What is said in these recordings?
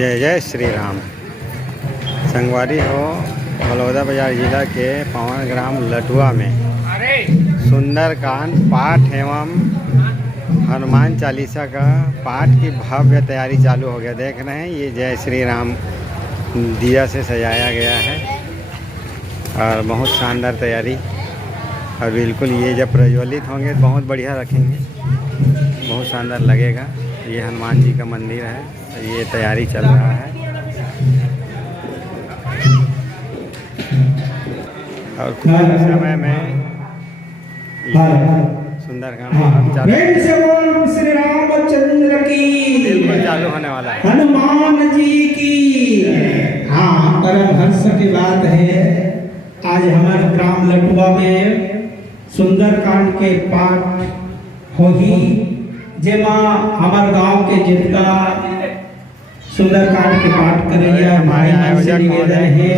जय जय श्री राम। संगवारी हो बलौदा बाजार जिला के पावन ग्राम लटुआ में सुंदरकांड पाठ एवं हनुमान चालीसा का पाठ की भव्य तैयारी चालू हो गया। देख रहे हैं ये जय श्री राम दिया से सजाया गया है और बहुत शानदार तैयारी। और बिल्कुल ये जब प्रज्वलित होंगे तो बहुत बढ़िया रखेंगे, बहुत शानदार लगेगा। ये हनुमान जी का मंदिर है, ये तैयारी चल रहा है और कुछ समय में सुंदरकांड श्री रामचंद्र की बिल्कुल चालू होने वाला है। हनुमान जी की। हाँ, परम हर्ष की बात है आज हमारे ग्राम लटुआ में सुंदरकांड के पाठ होगी, जेमा हमारे गांव के जितना सुंदरकांड के पाठ करेंगे हमारे आयोजक निवेदन है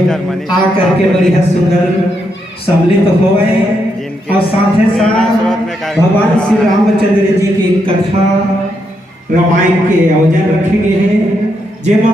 आकर के बढ़िया सुंदर सम्मिलित हो गए और साथ ही साथ भगवान श्री रामचंद्र जी की कथा रामायण के आयोजन रखे गए हैं, जेमा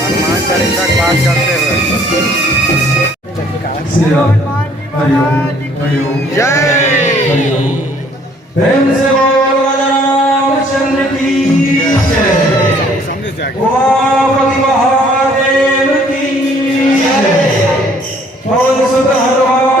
हनुमान चालीसा पाठ करते हुए प्रेम से बोल रामचंद्र की जय। ओम पति महादेव की जय। पवन सुत हनुमान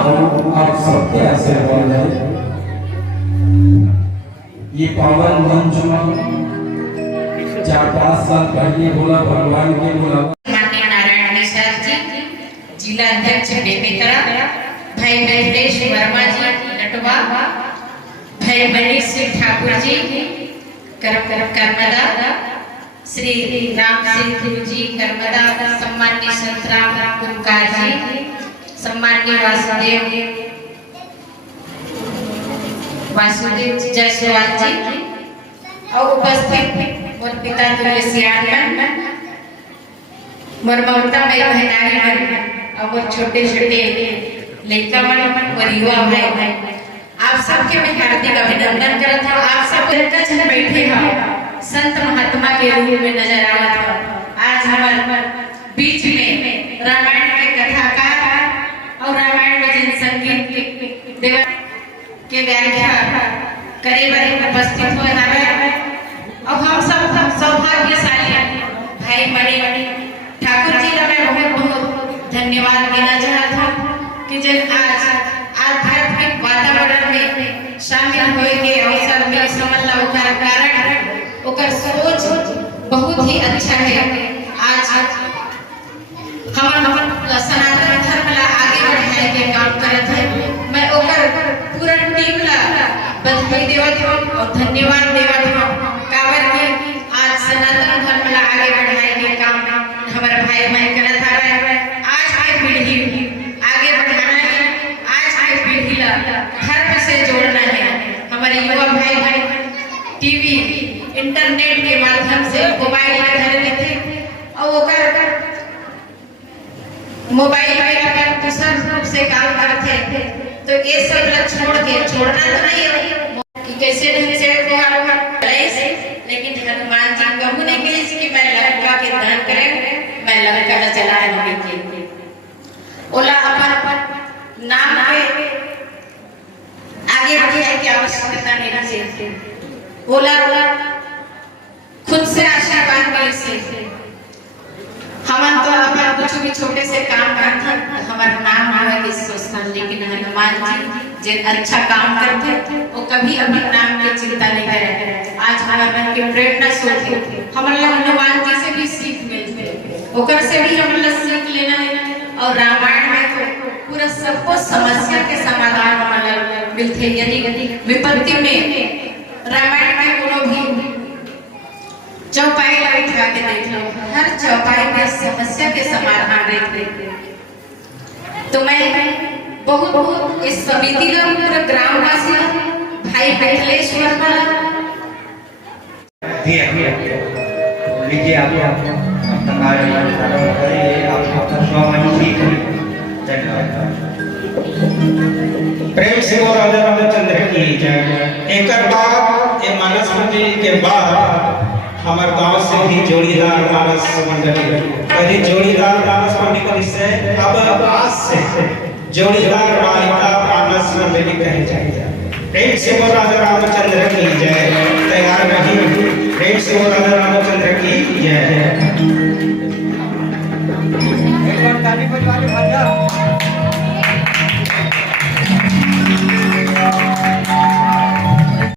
हो आप सबके आशीर्वाद है। ये पावन मंच में 4-5 साल पहले बोला भगवान के बोला माननीय नारायण निषाद जी, जिला अध्यक्ष बेमेतरा, भाई महेश वर्मा जी नटवा, भाई मनीष सिंह ठाकुर जी कर्मदा, श्री राम सिंह गुरु जी कर्मदा, सम्माननीय संतराम कुमकार जी, सम्माननीय वासुदेव जायसवाल जी और उपस्थित मोर पिता तुल्य सियान मोर ममता में बहनारी और मोर छोटे छोटे लड़का मन और युवा भाई, आप सबके मैं हार्दिक अभिनंदन करता हूँ। आप सब जन बैठे हैं संत महात्मा के रूप में नजर आवत हो। आज हमारे बीच में रामायण के कथाकार और रामायण में जिन संगीत के व्याख्या करे वाले उपस्थित हो रहे और हम सब सौभाग्यशाली भाई मणि ठाकुर जी का मैं बहुत बहुत धन्यवाद देना चाहता हूँ कि जब आज आध्यात्मिक वातावरण में शामिल होए के अवसर में समझला ओकर कारण ओकर सोच बहुत ही अच्छा है। आज हम सनातन धर्म ला आगे बढ़ाए के काम करत है। मैं ओकर पूरा टीम ला बधाई देवत हूँ और धन्यवाद देवत हूँ काबर के आज सनातन धर्म ला आगे बढ़ाए के काम हमारा भाई बहन करत आ रहा है। आज की पीढ़ी आगे बढ़ाना है, आज की पीढ़ी ला धर्म से जोड़ना है। हमारे युवा भाई टीवी इंटरनेट के माध्यम से मोबाइल घर लेते और ओकर मोबाइल पर दूसरा रूप से काम करते तो ये सब लग छोड़ना तो नहीं है कि कैसे ढंग से लेकिन हनुमान जी कहू नहीं कि इसकी मैं लंका के दान करें, मैं लंका न चलाए नहीं के ओला अपन नाम पे आगे बढ़े की आवश्यकता नहीं है। ओला खुद से आशीर्वाद मिले से हम तो अपन कुछ भी छोटे से काम करते हमारा नाम आवे की सोचना, लेकिन हनुमान जी जे अच्छा काम करते वो कभी अपने नाम की चिंता नहीं करे। आज हमारे मन के प्रेरणा सोचे हमारे हनुमान जी से भी सीख मिलते ओकर से भी हमें सीख लेना है। और रामायण में तो पूरा सबको समस्या के समाधान हमारा मिलते। यदि विपत्ति में रामायण में कोनो भी चौपाई उठा के देख लो, हर चौपाई में समस्या के समाधान रहते। तो मैं बहुत बहुत इस समिति का पूरा ग्रामवासी भाई बैठलेश्वर का लीजिए आप अपना कार्य करिए, आप अपना स्वामी धन्यवाद। प्रेम से वो राजा रामचंद्र की जय। एक बार ये मानस मंदिर के बाद हमारे गांव से भी जोड़ीदार मानस मंडली, पहले जोड़ीदार मानस मंडली से अब आज से जोड़ीदार बालिका मानस मंडली कही जाएगी। प्रेम से वो राजा रामचंद्र की जय। तैयार रहिए, प्रेम से वो राजा रामचंद्र की जय। एक बार ताली बजवा के भाई